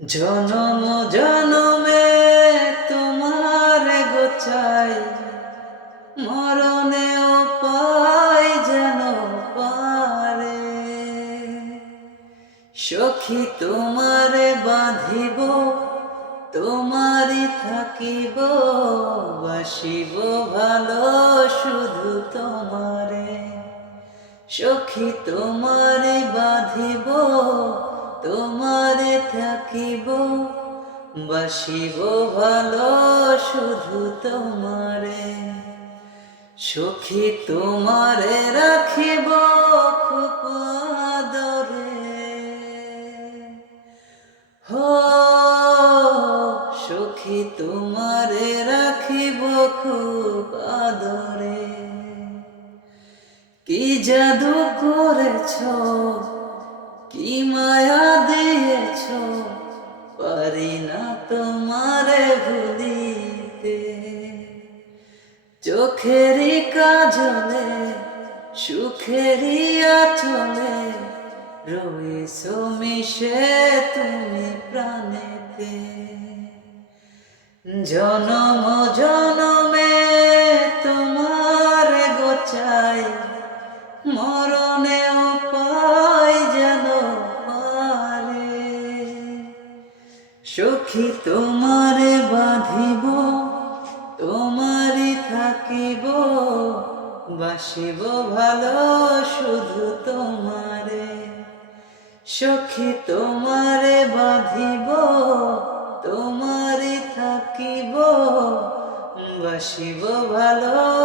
জনম জনমে তোমার গোচাই, মরণেও পাই যেন পারে। সখী তোমারে বাঁধিব, তোমারই থাকিব, বাসিব ভালো শুধু তোমারে। সখী তোমারে বাঁধিব, তোমারে থাকিব, বাসিব ভালো শুধু তোমারে। সখী তোমারে রাখিব খুব আদরে। হো সখী তোমারে রাখিব খুব আদরে। কি জাদু করেছ, কি মায়া দিয়েছ, পারি না তোমারে ভুলিতে। চোখেরই কাজলে, সুখেরই আঁচলে, রয়েছ মিশে তুমি প্রাণেতে। জনম জনমে তোমার গোচাই, মরণেও পাই যেন পারে। সখী তোমারে বাঁধিব, তোমারই থাকিব, বাসিব ভালো শুধু তোমারে। সখী তোমারে বাঁধিব, তোমারই থাকিব, বাসিব ভালো